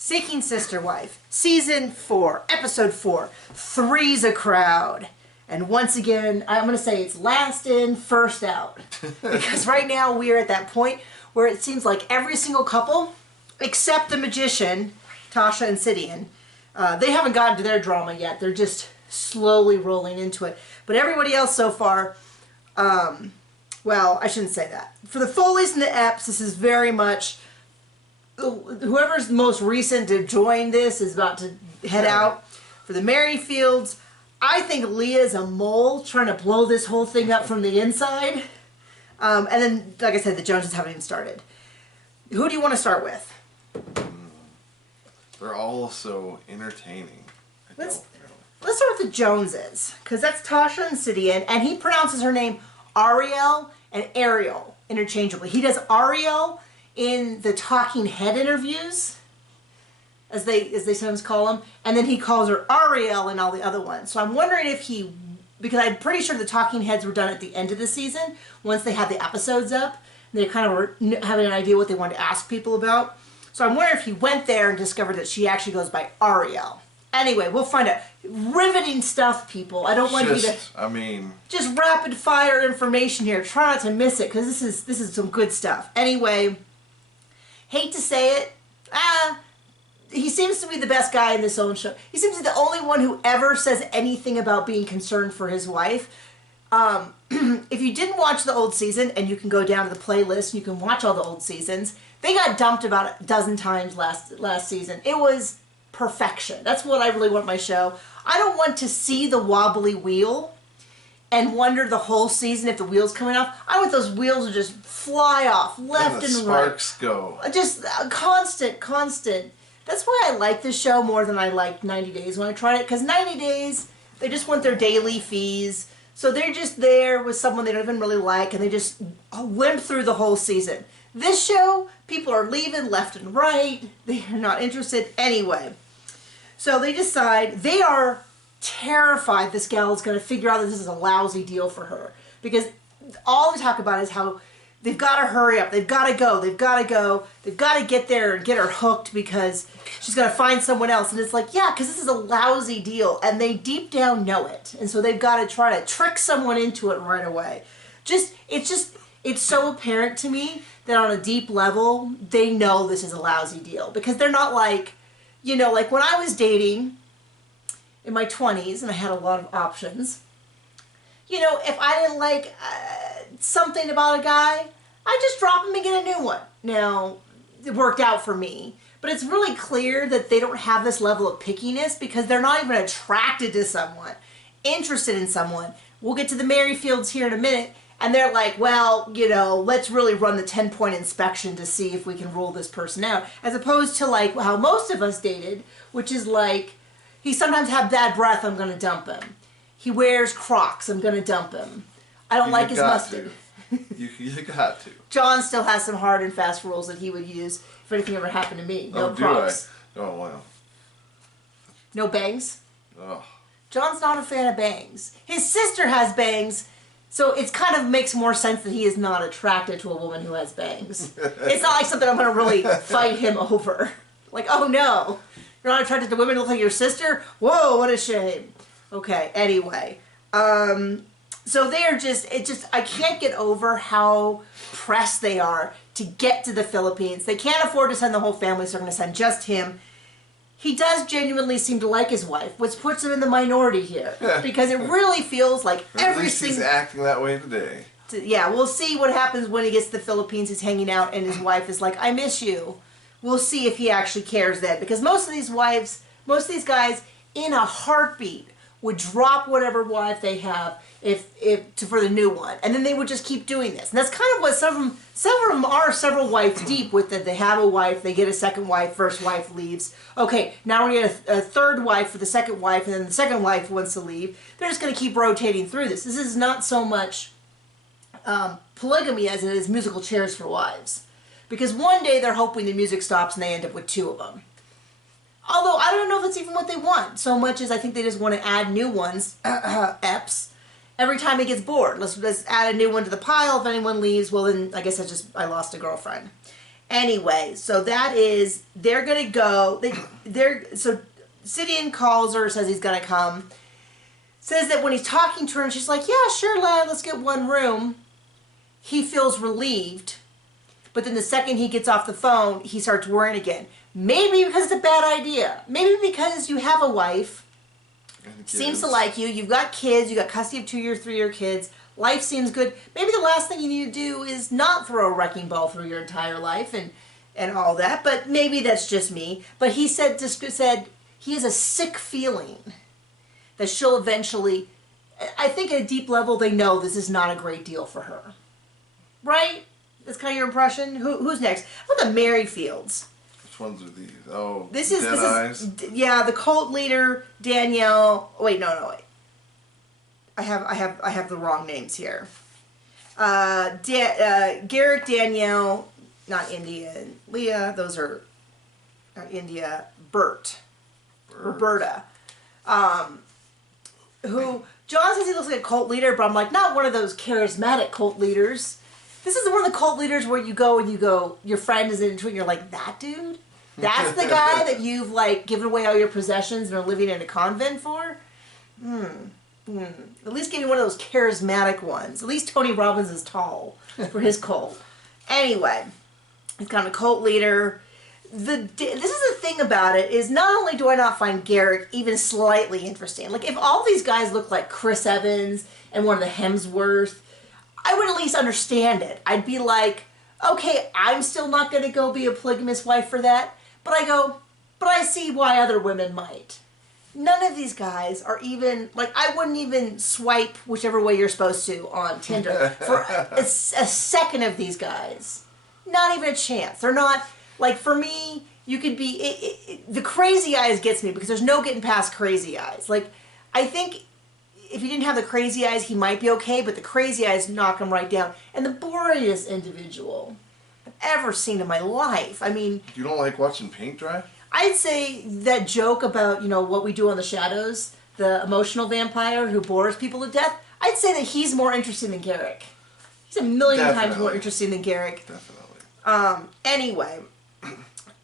Seeking Sister Wife, Season 4, Episode 4, Three's a Crowd. And once again, I'm going to say it's last in, first out. Because right now we are at that point where it seems like every single couple, except the magician, Tasha and Sidian, they haven't gotten to their drama yet. They're just slowly rolling into it. But everybody else so far, well, I shouldn't say that. For the Foleys and the Epps, this is very much... Whoever's most recent to join this is about to head out. For the Merrifields, I think Leah's a mole trying to blow this whole thing up from the inside. And then, like I said, the Joneses haven't even started. Who do you want to start with? They're all so entertaining. Let's start with the Joneses, because that's Tasha and Sidian, and he pronounces her name Ariel and Ariel interchangeably. He does Ariel in the talking head interviews, as they sometimes call them, and then he calls her Ariel in all the other ones. So I'm wondering if he, because I'm pretty sure the talking heads were done at the end of the season, once they had the episodes up, and they kind of were having an idea what they wanted to ask people about. So I'm wondering if he went there and discovered that she actually goes by Ariel. Anyway, we'll find out. Riveting stuff, people. I don't want you to... I mean... Just rapid fire information here. Try not to miss it, because this is some good stuff. Anyway... Hate to say it, he seems to be the best guy in this own show. He seems to be the only one who ever says anything about being concerned for his wife. If you didn't watch the old season, and you can go down to the playlist, and you can watch all the old seasons, they got dumped about a dozen times last season. It was perfection. That's what I really want my show. I don't want to see the wobbly wheel and wonder the whole season if the wheel's coming off. I want those wheels to just fly off left and right. Sparks go. Just constant. That's why I like this show more than I liked 90 Days when I tried it. Because 90 Days, they just want their daily fees. So they're just there with someone they don't even really like, and they just limp through the whole season. This show, people are leaving left and right. They are not interested anyway. So they decide they are terrified this gal is going to figure out that this is a lousy deal for her, because all they talk about is how they've got to hurry up, they've got to go, they've got to get there and get her hooked because she's going to find someone else. And it's like, yeah, because this is a lousy deal, and they deep down know it, and so they've got to try to trick someone into it right away. It's so apparent to me that on a deep level they know this is a lousy deal, because they're not like, you know, like when I was dating in my 20s, and I had a lot of options. You know, if I didn't like something about a guy, I'd just drop him and get a new one. Now, it worked out for me, but it's really clear that they don't have this level of pickiness because they're not even attracted to someone, interested in someone. We'll get to the Merrifields here in a minute, and they're like, well, you know, let's really run the 10-point inspection to see if we can rule this person out, as opposed to like how most of us dated, which is like, he sometimes have bad breath, I'm going to dump him. He wears Crocs, I'm going to dump him. I don't like his mustard. You got to. John still has some hard and fast rules that he would use if anything ever happened to me. No Crocs. Oh, wow. No bangs? Oh. John's not a fan of bangs. His sister has bangs, so it kind of makes more sense that he is not attracted to a woman who has bangs. It's not like something I'm going to really fight him over. Like, oh no. You're not attracted to women who look like your sister? Whoa, what a shame. Okay, anyway. So they are I can't get over how pressed they are to get to the Philippines. They can't afford to send the whole family, so they're going to send just him. He does genuinely seem to like his wife, which puts him in the minority here. Because it really feels like every single... He's acting that way today. Yeah, we'll see what happens when he gets to the Philippines. He's hanging out, and his wife is like, I miss you. We'll see if he actually cares then, because most of these guys, in a heartbeat, would drop whatever wife they have for the new one, and then they would just keep doing this. And that's kind of what some of them are several wives deep with, that they have a wife, they get a second wife, first wife leaves. Okay, now we get a third wife for the second wife, and then the second wife wants to leave. They're just going to keep rotating through this. This is not so much polygamy as it is musical chairs for wives. Because one day they're hoping the music stops and they end up with two of them. Although I don't know if that's even what they want, so much as I think they just want to add new ones, Eps, every time he gets bored. Let's add a new one to the pile. If anyone leaves, well then I guess I lost a girlfriend. Anyway, so that is, they're going to go, so Sidian calls her, says he's going to come. Says that when he's talking to her, and she's like, yeah, sure, lad, let's get one room. He feels relieved. But then the second he gets off the phone, he starts worrying again. Maybe because it's a bad idea. Maybe because you have a wife, seems to like you, you've got kids, you got custody of 2-year, 3-year kids, life seems good. Maybe the last thing you need to do is not throw a wrecking ball through your entire life and all that. But maybe that's just me. But he said he has a sick feeling that she'll eventually, I think at a deep level they know this is not a great deal for her. Right? That's kind of your impression? Who's next? How about the Merrifields? Which ones are these? Oh, this is Eyes? Yeah, the cult leader, Danielle. Wait, no, wait. I have the wrong names here. Garrick, Danielle, not India, and Leah. Those are India. Bert. Roberta. Who John says he looks like a cult leader, but I'm like, not one of those charismatic cult leaders. This is one of the cult leaders where you go, your friend is into it, and you're like, that dude? That's the guy that you've, like, given away all your possessions and are living in a convent for? At least give me one of those charismatic ones. At least Tony Robbins is tall for his cult. Anyway, he's kind of a cult leader. This is the thing about it, is not only do I not find Garrick even slightly interesting, like, if all these guys look like Chris Evans and one of the Hemsworth, I would at least understand it. I'd be like, okay, I'm still not going to go be a polygamous wife for that. But I see why other women might. None of these guys are even, like, I wouldn't even swipe whichever way you're supposed to on Tinder for a second of these guys. Not even a chance. They're not, like, for me, you could be, the crazy eyes gets me because there's no getting past crazy eyes. Like, I think if he didn't have the crazy eyes, he might be okay, but the crazy eyes knock him right down. And the boringest individual I've ever seen in my life. I mean... You don't like watching paint dry? I'd say that joke about, what we do on the shadows, the emotional vampire who bores people to death, I'd say that he's more interesting than Garrick. He's a million times more interesting than Garrick. Definitely. Anyway...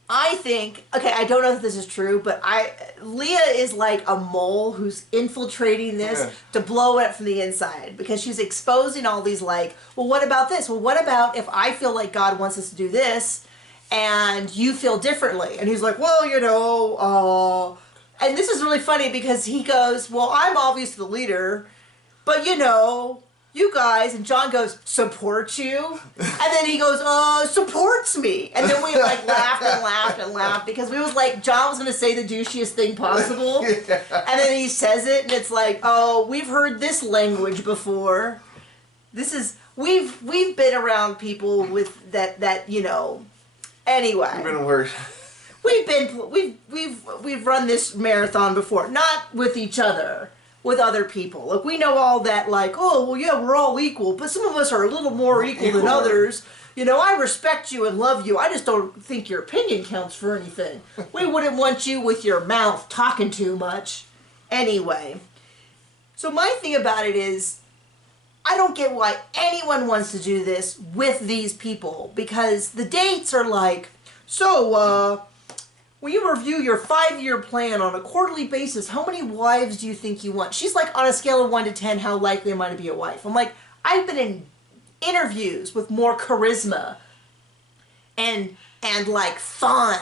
I think, okay, I don't know if this is true, but Leah is like a mole who's infiltrating this to blow it up from the inside, because she's exposing all these, like, well, what about this? Well, what about if I feel like God wants us to do this and you feel differently? And he's like, well, and this is really funny because he goes, well, I'm obviously the leader, but you guys, and John goes, support you? And then he goes, supports me. And then we, like, laughed because we was like, John was going to say the douchiest thing possible. Yeah. And then he says it, and it's like, oh, we've heard this language before. We've been around people with that, anyway. We've been worried. We've run this marathon before, not with each other. With other people. Like, we know all that, like, oh, well, yeah, we're all equal, but some of us are a little more equal than others. I respect you and love you. I just don't think your opinion counts for anything. We wouldn't want you with your mouth talking too much. Anyway. So my thing about it is, I don't get why anyone wants to do this with these people, because the dates are like, so, when you review your 5-year plan on a quarterly basis, how many wives do you think you want? She's like, on a scale of 1 to 10, how likely am I to be a wife? I'm like, I've been in interviews with more charisma and like fun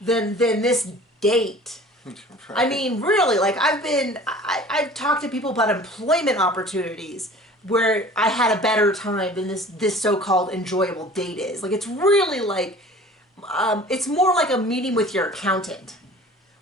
than this date. Right. I mean, really, like, I've talked to people about employment opportunities where I had a better time than this so-called enjoyable date is. Like, it's really like, it's more like a meeting with your accountant.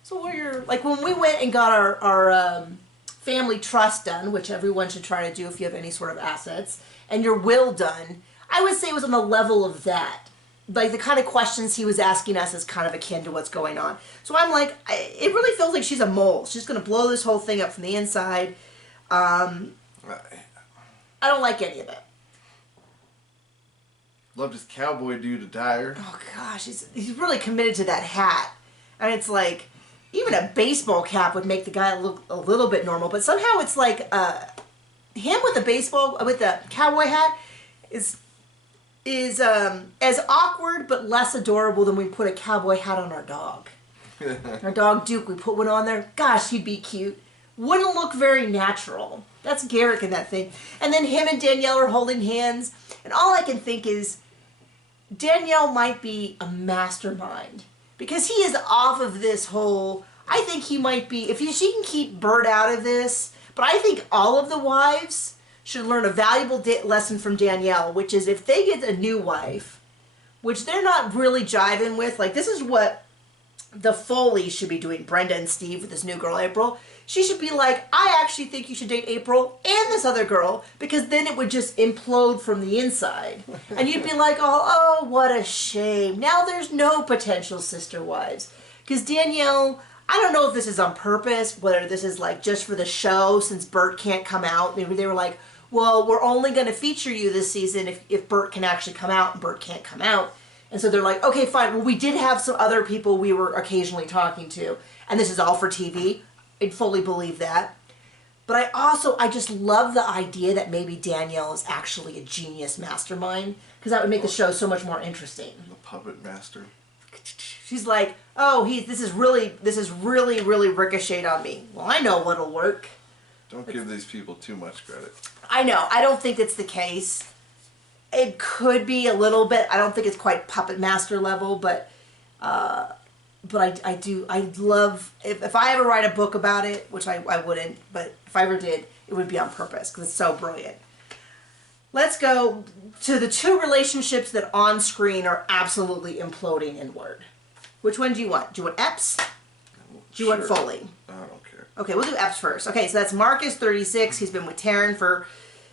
So like, when we went and got our family trust done, which everyone should try to do if you have any sort of assets, and your will done, I would say it was on the level of that. Like, the kind of questions he was asking us is kind of akin to what's going on. So I'm like, it really feels like she's a mole. She's going to blow this whole thing up from the inside. I don't like any of it. Loved his cowboy dude attire. Oh gosh, he's really committed to that hat. And it's like, even a baseball cap would make the guy look a little bit normal, but somehow it's like him with the cowboy hat is is as awkward but less adorable than we put a cowboy hat on our dog. Our dog Duke, we put one on there. Gosh, he'd be cute. Wouldn't look very natural. That's Garrick in that thing. And then him and Danielle are holding hands. And all I can think is Danielle might be a mastermind. Because he is off of this whole... I think he might be... she can keep Bert out of this. But I think all of the wives should learn a valuable lesson from Danielle. Which is if they get a new wife, which they're not really jiving with. Like, this is what the Foley should be doing. Brenda and Steve with this new girl, April. She should be like, I actually think you should date April and this other girl, because then it would just implode from the inside. And you'd be like, oh, what a shame. Now there's no potential sister wives. Because Danielle, I don't know if this is on purpose, whether this is like just for the show, since Bert can't come out. Maybe they were like, well, we're only going to feature you this season if Bert can actually come out, and Bert can't come out. And so they're like, okay, fine. Well, we did have some other people we were occasionally talking to, and this is all for TV. I'd fully believe that. But I just love the idea that maybe Danielle is actually a genius mastermind, because that would make the show so much more interesting. The puppet master. She's like, oh, this is really ricocheted on me. Well, I know what'll work. Don't give these people too much credit. I know. I don't think it's the case. It could be a little bit. I don't think it's quite puppet master level, but I love, if I ever write a book about it, which I wouldn't, but if I ever did, it would be on purpose, because it's so brilliant. Let's go to the two relationships that on screen are absolutely imploding inward. Which one do you want? Do you want Epps? Do you want Foley? I don't care. Okay, we'll do Epps first. Okay, so that's Marcus, 36. He's been with Taryn for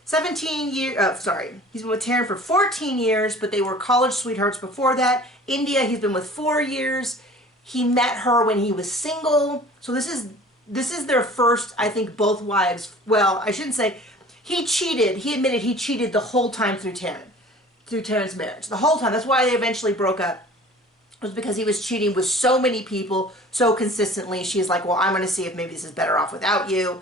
17 years. He's been with Taryn for 14 years, but they were college sweethearts before that. India, he's been with 4 years. He met her when he was single. So this is their first, I think, both wives. Well, I shouldn't say he cheated. He admitted he cheated the whole time through Taryn's marriage. The whole time. That's why they eventually broke up. It was because he was cheating with so many people so consistently. She's like, well, I'm going to see if maybe this is better off without you.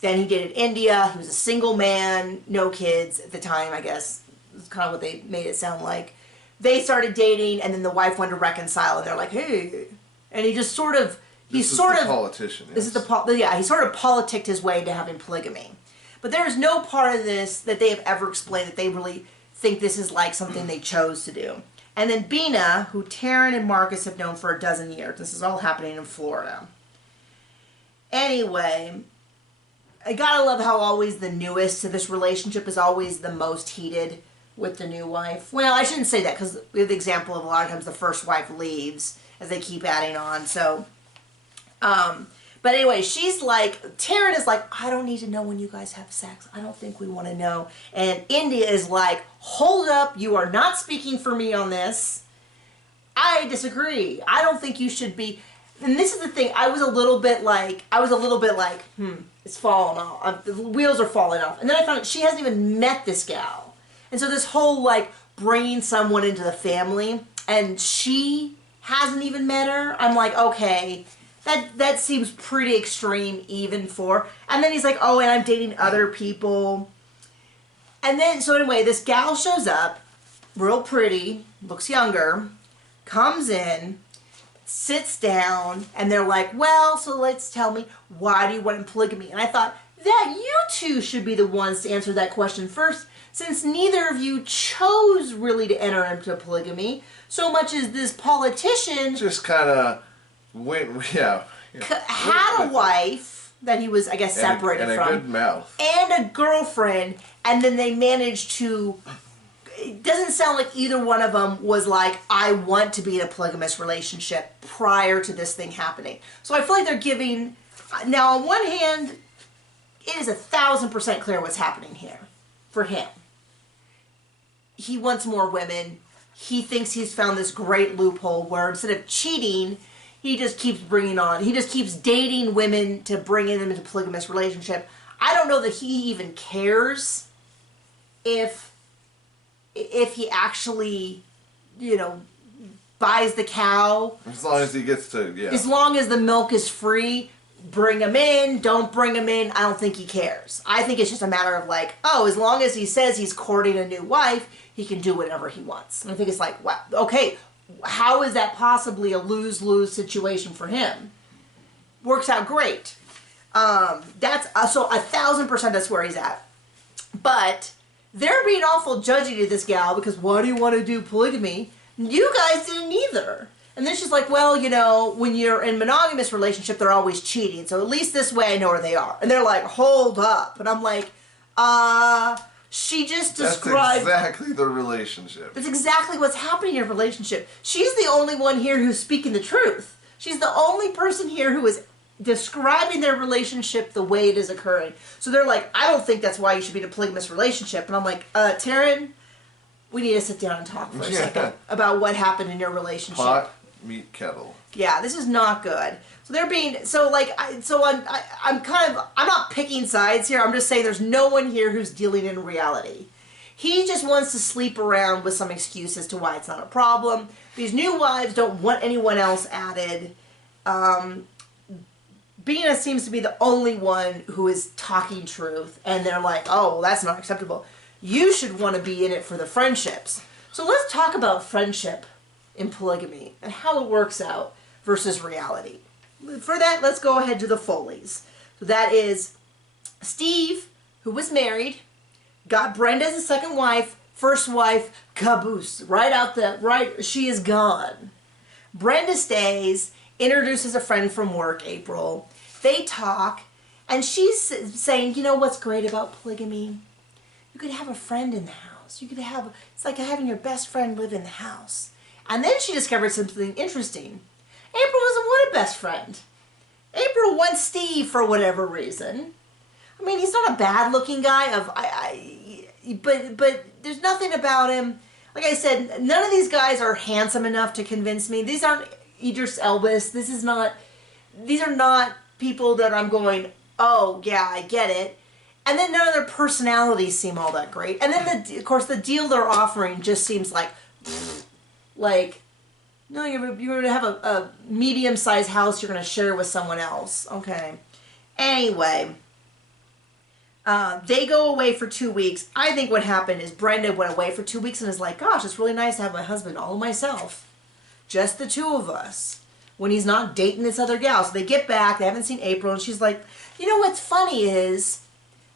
Then he dated India. He was a single man, no kids at the time, I guess. That's kind of what they made it sound like. They started dating, and then the wife wanted to reconcile, and they're like, hey. And he just sort of, politician. Yes. This is he sort of politicked his way into having polygamy. But there is no part of this that they have ever explained that they really think this is like something they chose to do. And then Bina, who Taryn and Marcus have known for 12 years. This is all happening in Florida. Anyway, I gotta love how always the newest to this relationship is always the most heated with the new wife. Well, I shouldn't say that, because we have the example of a lot of times the first wife leaves as they keep adding on. So, but anyway, she's like, Taryn is like, I don't need to know when you guys have sex. I don't think we want to know. And India is like, hold up, you are not speaking for me on this. I disagree. I don't think you should be. And this is the thing, I was a little bit like, it's falling off. The wheels are falling off. And then I found out she hasn't even met this gal. And so this whole, like, bringing someone into the family, and she hasn't even met her, I'm like, okay, that seems pretty extreme even for... And then he's like, oh, and I'm dating other people. And then, so anyway, this gal shows up, real pretty, looks younger, comes in, sits down, and they're like, well, so let's tell me, why do you want polygamy? And I thought, that you two should be the ones to answer that question first, since neither of you chose really to enter into polygamy, so much as this politician just kind of went, had a wife that he was, I guess, separated from. And a good mouth. And a girlfriend, and then they managed to... It doesn't sound like either one of them was like, I want to be in a polygamous relationship prior to this thing happening. So I feel like they're giving... Now, on one hand, it is 1,000% clear what's happening here for him. He wants more women. He thinks he's found this great loophole where instead of cheating, he just keeps he just keeps dating women to bring them into a polygamous relationship. I don't know that he even cares if he actually, buys the cow. As long as he gets to, As long as the milk is free. bring him in, don't bring him in. I don't think he cares. I think it's just a matter of like, oh, as long as he says he's courting a new wife, he can do whatever he wants. And I think it's like, wow, okay, how is that possibly a lose-lose situation for him? Works out great. That's so 1,000% that's where he's at. But they're being awful judgy to this gal because why do you want to do polygamy? You guys didn't either. And then she's like, well, you know, when you're in monogamous relationship, they're always cheating. So at least this way I know where they are. And they're like, hold up. And I'm like, she just described... That's exactly the relationship. That's exactly what's happening in your relationship. She's the only one here who's speaking the truth. She's the only person here who is describing their relationship the way it is occurring. So they're like, I don't think that's why you should be in a polygamous relationship. And I'm like, Taryn, we need to sit down and talk for a second about what happened in your relationship. Pot, meet kettle. Yeah, this is not good. So they're being, so like, I'm not picking sides here. I'm just saying there's no one here who's dealing in reality. He just wants to sleep around with some excuse as to why it's not a problem. These new wives don't want anyone else added. Bina seems to be the only one who is talking truth, and they're like, oh, well, that's not acceptable. You should want to be in it for the friendships. So let's talk about friendship in polygamy and how it works out versus reality. For that, let's go ahead to the Foleys. So that is Steve, who was married, got Brenda as a second wife, first wife, caboose, she is gone. Brenda stays, introduces a friend from work, April. They talk, and she's saying, you know what's great about polygamy? You could have a friend in the house. It's like having your best friend live in the house. And then she discovered something interesting. April doesn't want a best friend. April wants Steve for whatever reason. I mean, he's not a bad-looking guy. But there's nothing about him. Like I said, none of these guys are handsome enough to convince me. These aren't Idris Elbas. These are not people that I'm going, oh, yeah, I get it. And then none of their personalities seem all that great. And then, of course, the deal they're offering just seems like, no, you're going to have a medium-sized house you're going to share with someone else. Okay. Anyway, they go away for 2 weeks. I think what happened is Brenda went away for 2 weeks and is like, gosh, it's really nice to have my husband all myself. Just the two of us. When he's not dating this other gal. So they get back, they haven't seen April, and she's like, you know what's funny is,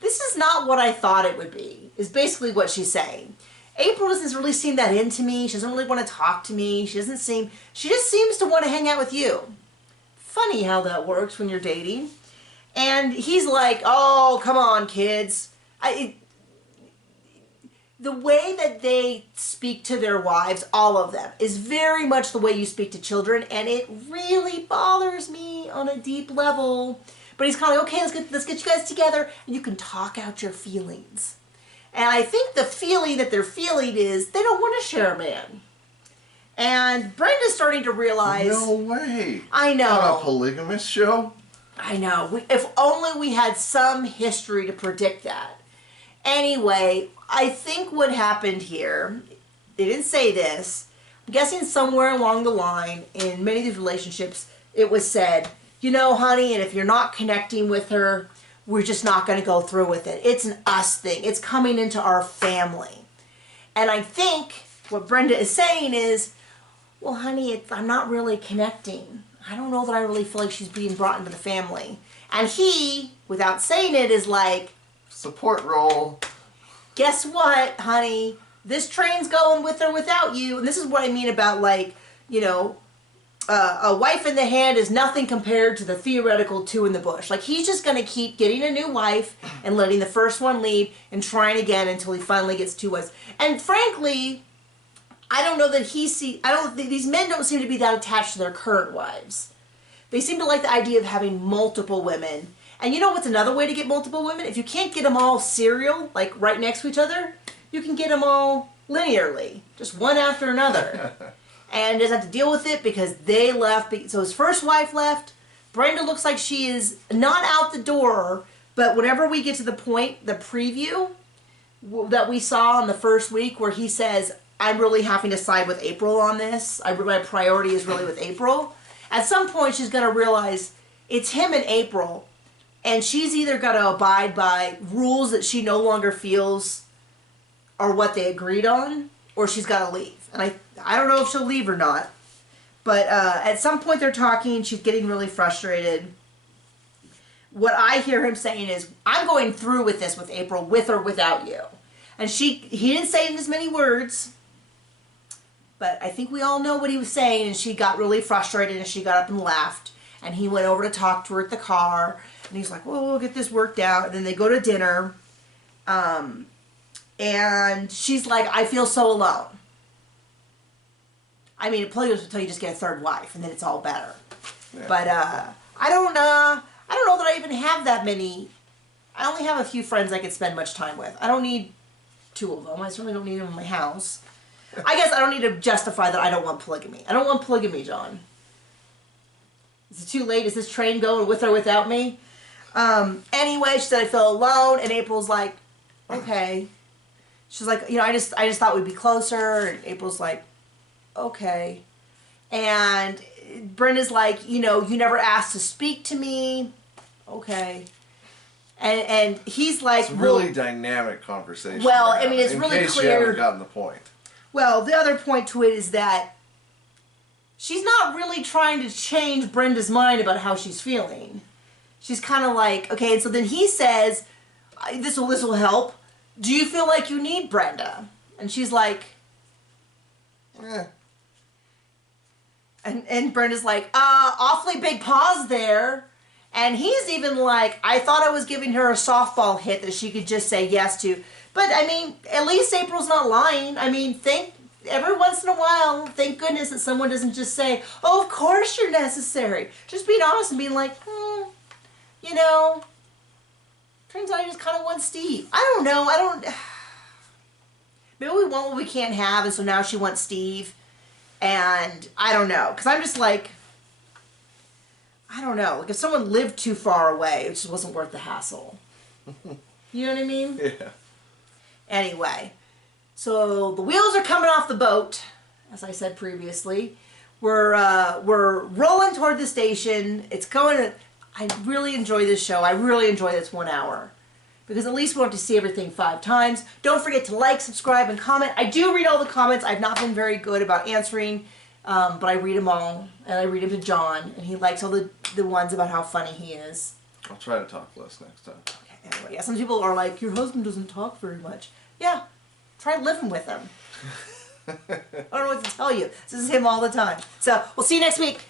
this is not what I thought it would be, is basically what she's saying. April doesn't really seem that into me. She doesn't really want to talk to me. She just seems to want to hang out with you. Funny how that works when you're dating. And he's like, oh, come on, kids. The way that they speak to their wives, all of them, is very much the way you speak to children, and it really bothers me on a deep level. But he's kind of like, okay, let's get you guys together, and you can talk out your feelings. And I think the feeling that they're feeling is they don't want to share a man. And Brenda's starting to realize... No way. I know. On a polygamous show? I know. If only we had some history to predict that. Anyway, I think what happened here, they didn't say this, I'm guessing somewhere along the line in many of these relationships, it was said, you know, honey, and if you're not connecting with her, we're just not going to go through with it. It's an us thing. It's coming into our family. And I think what Brenda is saying is, well, honey, I'm not really connecting. I don't know that I really feel like she's being brought into the family. And he, without saying it, is like, support role. Guess what, honey? This train's going with or without you. And this is what I mean about, like, you know, a wife in the hand is nothing compared to the theoretical two in the bush. Like, he's just going to keep getting a new wife and letting the first one leave and trying again until he finally gets two wives. And frankly, I don't know that these men don't seem to be that attached to their current wives. They seem to like the idea of having multiple women. And you know what's another way to get multiple women? If you can't get them all serial, like right next to each other, you can get them all linearly, just one after another. And doesn't have to deal with it because they left. So his first wife left. Brenda looks like she is not out the door, but whenever we get to the point, the preview that we saw in the first week where he says, I'm really having to side with April on this. My priority is really with April. At some point, she's going to realize it's him and April, and she's either got to abide by rules that she no longer feels are what they agreed on, or she's got to leave. And I don't know if she'll leave or not. But at some point they're talking, she's getting really frustrated. What I hear him saying is, I'm going through with this with April, with or without you. And he didn't say it in as many words, but I think we all know what he was saying, and she got really frustrated, and she got up and left. And he went over to talk to her at the car, and he's like, well, we'll get this worked out. And then they go to dinner, and she's like, I feel so alone. I mean, it plays until you just get a third wife, and then it's all better. Yeah. But I don't know that I even have that many. I only have a few friends I could spend much time with. I don't need 2 of them. I certainly don't need them in my house. I guess I don't need to justify that I don't want polygamy. I don't want polygamy, John. Is it too late? Is this train going with or without me? Anyway, she said, I feel alone, and April's like, okay. She's like, I just thought we'd be closer, and April's like, okay. And Brenda's like, you never asked to speak to me. Okay. And he's like, it's a really dynamic conversation. Well, I mean, it's really clear. You haven't gotten the point. Well, the other point to it is that she's not really trying to change Brenda's mind about how she's feeling. She's kind of like, okay, and so then he says, this will help. Do you feel like you need Brenda? And she's like, eh. And Brenda's like, awfully big pause there. And he's even like, I thought I was giving her a softball hit that she could just say yes to. But, I mean, at least April's not lying. I mean, every once in a while, thank goodness that someone doesn't just say, oh, of course you're necessary. Just being honest and being like, turns out I just kind of want Steve. I don't know. Maybe we want what we can't have, and so now she wants Steve. And I don't know. Because I'm just like, I don't know. Like, if someone lived too far away, it just wasn't worth the hassle. You know what I mean? Yeah. Anyway, so the wheels are coming off the boat, as I said previously. We're rolling toward the station. It's going. I really enjoy this show. I really enjoy this 1 hour. Because at least we don't have to see everything 5 times. Don't forget to like, subscribe, and comment. I do read all the comments. I've not been very good about answering, but I read them all. And I read them to John, and he likes all the ones about how funny he is. I'll try to talk less next time. Okay, anyway, yeah, some people are like, your husband doesn't talk very much. Yeah, try living with him. I don't know what to tell you. This is him all the time. So, we'll see you next week.